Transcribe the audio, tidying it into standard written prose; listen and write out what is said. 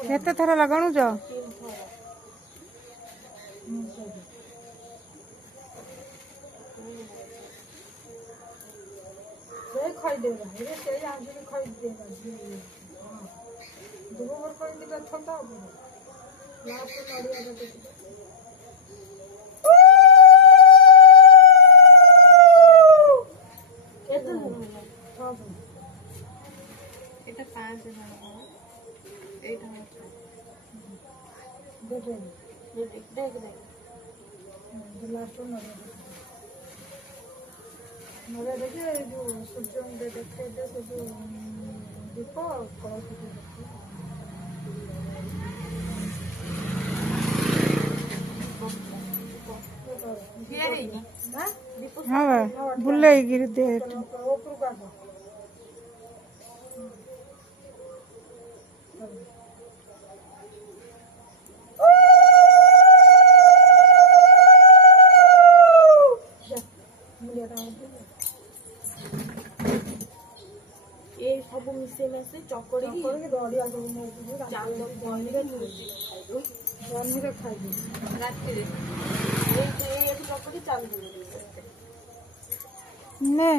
केते थर लगाणु जो खाई देगा ये से आज भी खाई देगा हां दो बार कोई दिटा छोटा हो लास्ट नड़िया का केते हां এটা 5 এইটা দেখে দেখ लास्ट नड़िया देखिए जो सूर्य देखते से जो दीप कलश हाँ बुले गिर दे ये सब मिसे मिसे चकड़ी दड़िया सब जन्म खाई राति चकड़ी चालू ने